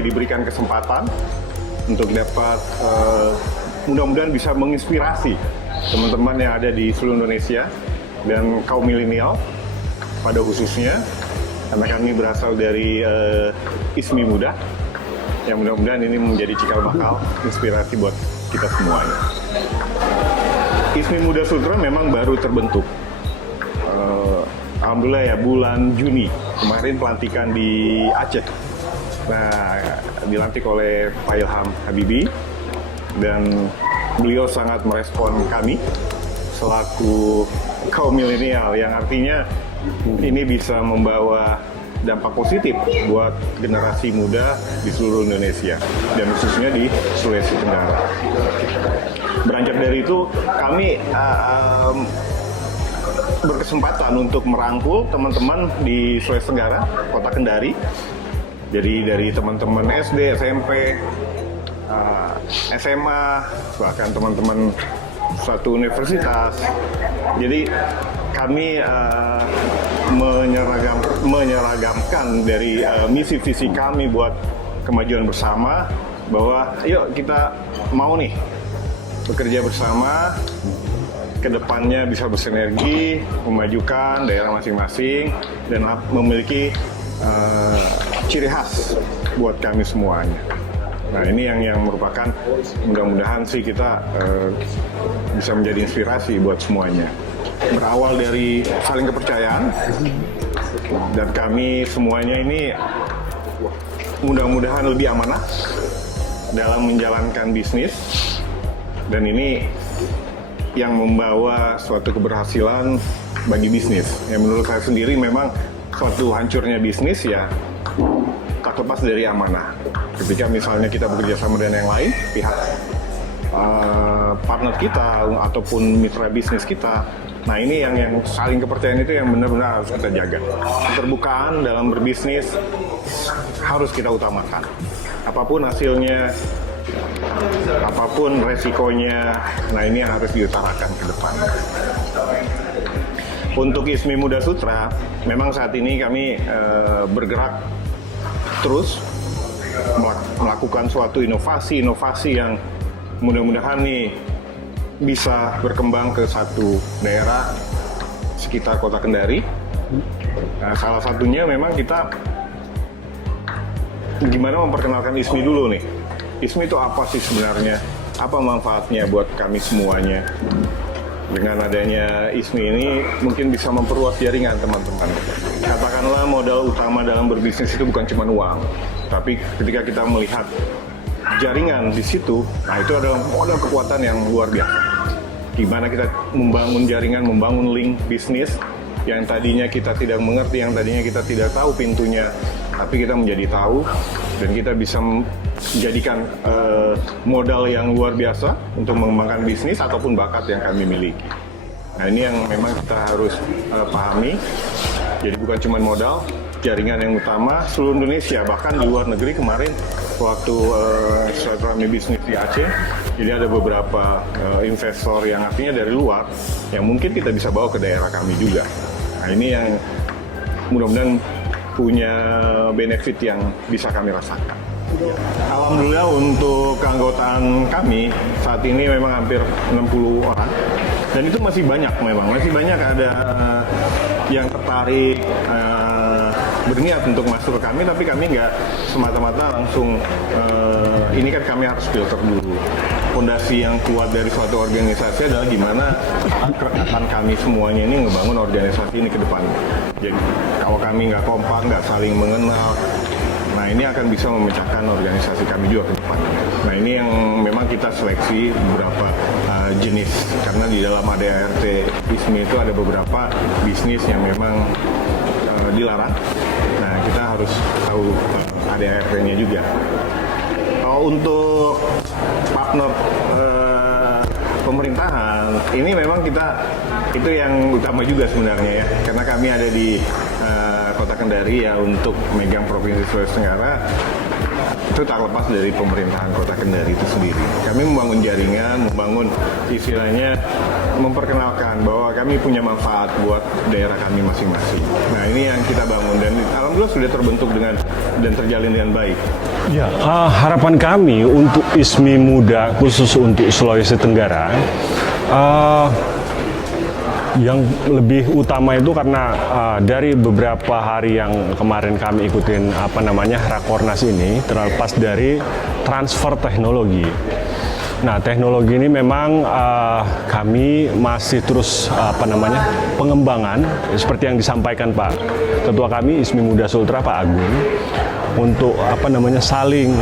kami diberikan kesempatan untuk dapat mudah-mudahan bisa menginspirasi teman-teman yang ada di seluruh Indonesia dan kaum milenial pada khususnya, karena kami berasal dari ISMI Muda, yang mudah-mudahan ini menjadi cikal bakal inspirasi buat kita semuanya. ISMI Muda Sultra memang baru terbentuk. Alhamdulillah ya, bulan Juni kemarin pelantikan di Aceh. Nah, dilantik oleh Pak Ilham Habibie dan beliau sangat merespon kami selaku kaum milenial, yang artinya ini bisa membawa dampak positif buat generasi muda di seluruh Indonesia dan khususnya di Sulawesi Tenggara. Beranjak dari itu, kami berkesempatan untuk merangkul teman-teman di Sulawesi Tenggara, Kota Kendari. Jadi dari teman-teman SD, SMP, SMA, bahkan teman-teman suatu universitas. Jadi kami menyeragamkan dari misi visi kami buat kemajuan bersama, bahwa yuk kita mau nih bekerja bersama, kedepannya bisa bersinergi, memajukan daerah masing-masing, dan memiliki ciri khas buat kami semuanya. Nah, ini yang merupakan, mudah-mudahan sih kita bisa menjadi inspirasi buat semuanya. Berawal dari saling kepercayaan, dan kami semuanya ini mudah-mudahan lebih amanah dalam menjalankan bisnis, dan ini yang membawa suatu keberhasilan bagi bisnis. Yang menurut saya sendiri memang suatu hancurnya bisnis ya tak lepas dari amanah. Ketika misalnya kita bekerja sama dengan yang lain, pihak partner kita ataupun mitra bisnis kita, nah ini yang saling kepercayaan itu yang benar-benar harus kita jaga. Keterbukaan dalam berbisnis harus kita utamakan. Apapun hasilnya, apapun resikonya, nah ini yang harus diutarakan ke depan. Untuk ISMI Muda Sultra, memang saat ini kami bergerak terus melakukan suatu inovasi yang mudah-mudahan nih bisa berkembang ke satu daerah sekitar Kota Kendari. Nah, salah satunya memang kita gimana memperkenalkan ISMI dulu nih. ISMI itu apa sih sebenarnya? Apa manfaatnya buat kami semuanya? Dengan adanya ISMI ini mungkin bisa memperluas jaringan teman-teman. Katakanlah modal utama dalam berbisnis itu bukan cuma uang, tapi ketika kita melihat jaringan di situ, nah itu adalah modal kekuatan yang luar biasa. Gimana kita membangun jaringan, membangun link bisnis yang tadinya kita tidak mengerti, yang tadinya kita tidak tahu pintunya, tapi kita menjadi tahu, dan kita bisa menjadikan modal yang luar biasa untuk mengembangkan bisnis ataupun bakat yang kami miliki. Nah, ini yang memang kita harus pahami. Jadi bukan cuma modal, jaringan yang utama seluruh Indonesia, bahkan di luar negeri. Kemarin waktu silaturahmi bisnis di Aceh, jadi ada beberapa investor yang artinya dari luar yang mungkin kita bisa bawa ke daerah kami juga. Nah, ini yang mudah-mudahan punya benefit yang bisa kami rasakan. Alhamdulillah untuk keanggotaan kami saat ini memang hampir 60 orang, dan itu masih banyak, memang masih banyak ada yang tertarik berniat untuk masuk ke kami, tapi kami nggak semata-mata langsung ini kan kami harus filter dulu. Fondasi yang kuat dari suatu organisasi adalah gimana kerekatan kami semuanya ini ngebangun organisasi ini ke depan. Jadi kalau kami nggak kompak, nggak saling mengenal, nah ini akan bisa memecahkan organisasi kami juga ke depan. Nah ini yang memang kita seleksi beberapa jenis, karena di dalam ADART ISMI itu ada beberapa bisnis yang memang dilarang. Nah kita harus tahu ADART-nya juga. Untuk partner pemerintahan, ini memang kita itu yang utama juga sebenarnya ya, karena kami ada di Kota Kendari ya, untuk megang Provinsi Sulawesi Tenggara. itu tak lepas dari pemerintahan Kota Kendari itu sendiri. Kami membangun jaringan, membangun istilahnya memperkenalkan bahwa kami punya manfaat buat daerah kami masing-masing. Nah ini yang kita bangun dan alhamdulillah sudah terbentuk dan terjalin dengan baik. Ya, harapan kami untuk ISMI Muda khusus untuk Sulawesi Tenggara, yang lebih utama itu karena dari beberapa hari yang kemarin kami ikutin Rakornas ini, terlepas dari transfer teknologi. Nah, teknologi ini memang kami masih terus pengembangan seperti yang disampaikan Pak Ketua kami ISMI Muda Sultra Pak Agung untuk saling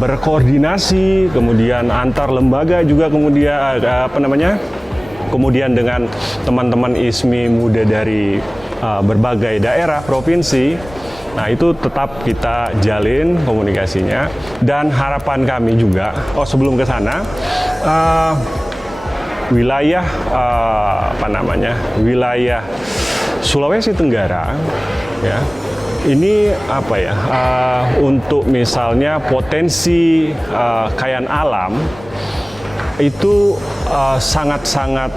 berkoordinasi, kemudian antar lembaga juga kemudian dengan teman-teman ISMI Muda dari berbagai daerah, provinsi. Nah, itu tetap kita jalin komunikasinya. Dan harapan kami juga, sebelum ke sana, wilayah wilayah Sulawesi Tenggara, ya, ini untuk misalnya potensi kekayaan alam itu sangat-sangat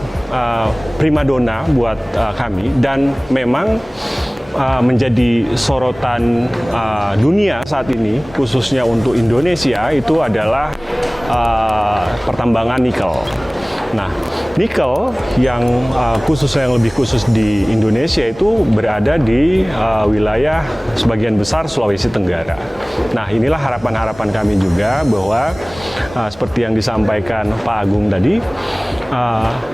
primadona buat kami dan memang menjadi sorotan dunia saat ini, khususnya untuk Indonesia, itu adalah pertambangan nikel. Nah, nikel yang lebih khusus di Indonesia itu berada di wilayah sebagian besar Sulawesi Tenggara. Nah, inilah harapan-harapan kami juga bahwa seperti yang disampaikan Pak Agung tadi,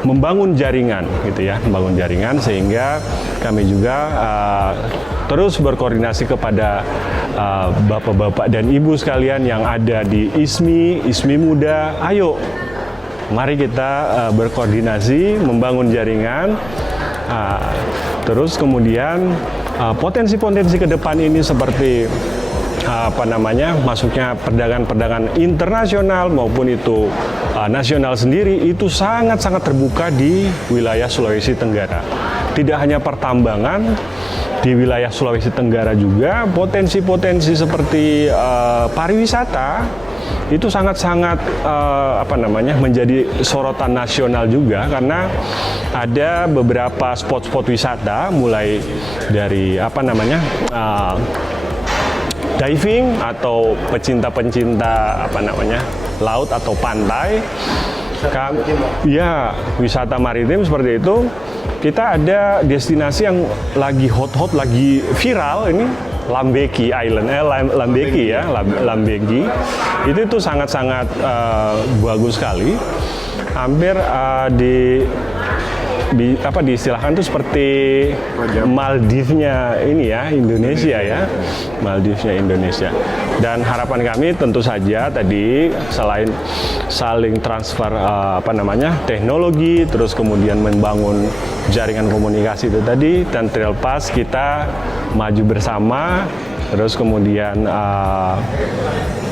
membangun jaringan gitu ya, membangun jaringan sehingga kami juga terus berkoordinasi kepada bapak-bapak dan ibu sekalian yang ada di ISMI Muda. Ayo, mari kita berkoordinasi, membangun jaringan, terus kemudian potensi-potensi ke depan ini seperti masuknya perdagangan internasional maupun itu nasional sendiri itu sangat-sangat terbuka di wilayah Sulawesi Tenggara. Tidak hanya pertambangan, di wilayah Sulawesi Tenggara juga potensi-potensi seperti pariwisata itu sangat-sangat menjadi sorotan nasional juga karena ada beberapa spot-spot wisata mulai dari diving atau pecinta-pencinta laut atau pantai, wisata maritim seperti itu. Kita ada destinasi yang lagi hot-hot, lagi viral ini, Lambeki Island, Lambeki. Itu tuh sangat-sangat bagus sekali. Hampir diistilahkan tuh seperti Maldivnya ini ya, Indonesia ya. Maldivnya Indonesia. Dan harapan kami tentu saja tadi selain saling transfer teknologi, terus kemudian membangun jaringan komunikasi itu tadi, dan terlepas kita maju bersama, terus kemudian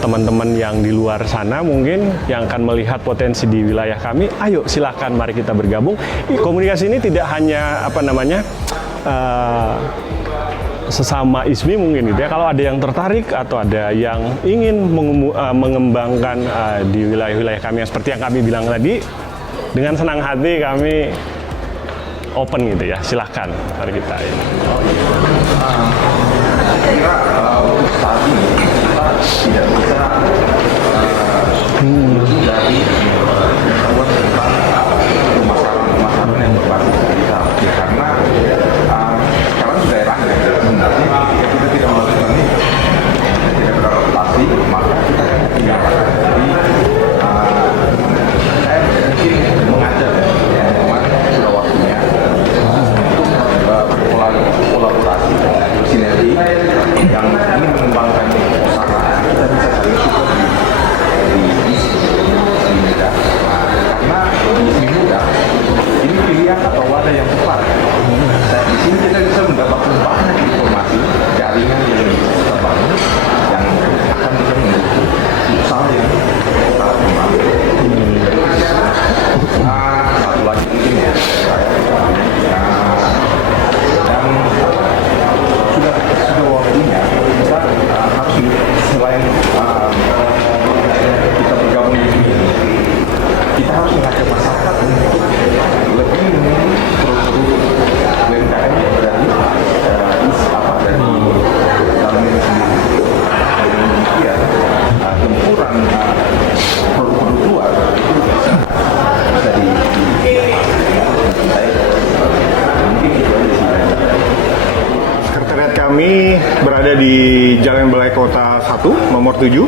teman-teman yang di luar sana mungkin yang akan melihat potensi di wilayah kami, ayo silakan mari kita bergabung. Komunikasi ini tidak hanya sesama ISMI mungkin gitu ya. Kalau ada yang tertarik atau ada yang ingin mengembangkan di wilayah-wilayah kami yang seperti yang kami bilang tadi, dengan senang hati kami open gitu ya. Silakan mari kita ini. Kira untuk saat ini kita tidak bisa dari masalah-masalah yang berbasis kita karena sekarang daerahnya sebenarnya kita tidak melakukan ini, tidak beradaptasi, maka kita ketinggalan. Jadi saya mungkin mengajak teman-teman sudah waktunya untuk berkolaborasi, bersinergi yang ingin mengembangkan usaha, kita bisa saling support di Jalan Balai Kota 1, nomor 7,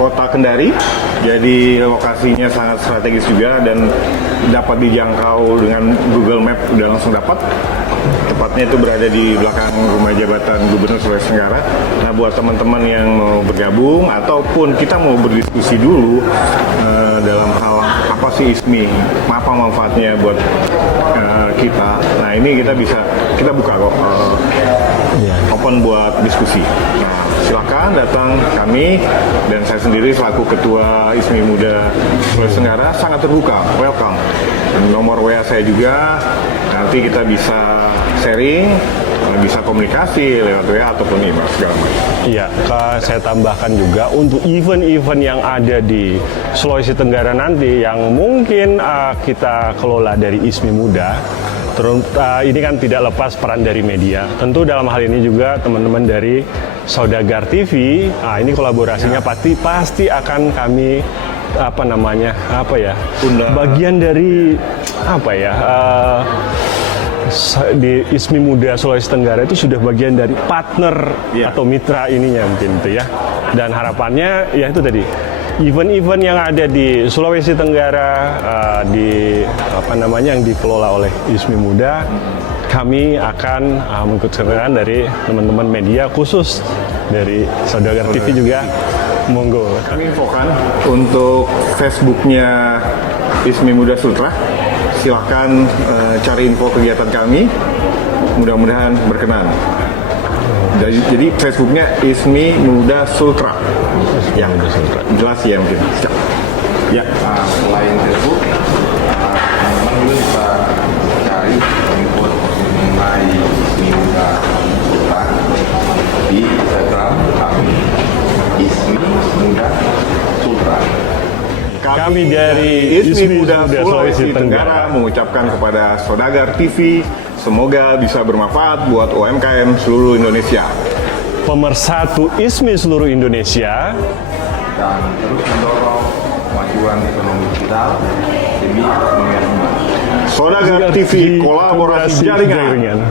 Kota Kendari. Jadi lokasinya sangat strategis juga dan dapat dijangkau dengan Google Map, udah langsung dapat. Tepatnya itu berada di belakang rumah jabatan Gubernur Sulawesi Tenggara. Nah, buat teman-teman yang mau bergabung ataupun kita mau berdiskusi dulu dalam hal apa sih ISMI, apa manfaatnya buat kita. Nah, ini kita buka kok, open buat diskusi. Nah, silakan datang, kami dan saya sendiri selaku Ketua ISMI Muda Sulawesi Tenggara sangat terbuka, welcome. Dan nomor WA saya juga, nanti kita bisa sharing, bisa komunikasi lewat WA ataupun email segala macam. Iya, saya tambahkan juga untuk event-event yang ada di Sulawesi Tenggara nanti yang mungkin kita kelola dari ISMI Muda. Ini kan tidak lepas peran dari media. Tentu dalam hal ini juga teman-teman dari Saudagar TV, ini kolaborasinya pasti akan kami bagian dari di ISMI Muda Sulawesi Tenggara itu sudah bagian dari partner atau mitra ininya mungkin itu ya. Dan harapannya ya itu tadi event-event yang ada di Sulawesi Tenggara yang dikelola oleh ISMI Muda, kami akan mengikutsertakan dari teman-teman media khusus dari Saudagar TV juga. Monggo. Kami infokan untuk Facebooknya ISMI Muda Sultra. Silahkan cari info kegiatan kami, mudah-mudahan berkenan. Jadi Facebooknya ISMI Muda Sultra. Ya, jelas ya mungkin. Ya. Selain Facebook, teman-teman juga bisa cari info mengenai ISMI Muda Sultra di Instagram kami, ISMI Muda Sultra. Kami dari ISMI Muda Sulawesi Tenggara mengucapkan kepada Saudagar TV, semoga bisa bermanfaat buat UMKM seluruh Indonesia. Pemersatu ISMI seluruh Indonesia dan terus mendorong kemajuan ekonomi digital demi ekonomi nasional. Saudagar TV, kolaborasi jaringan.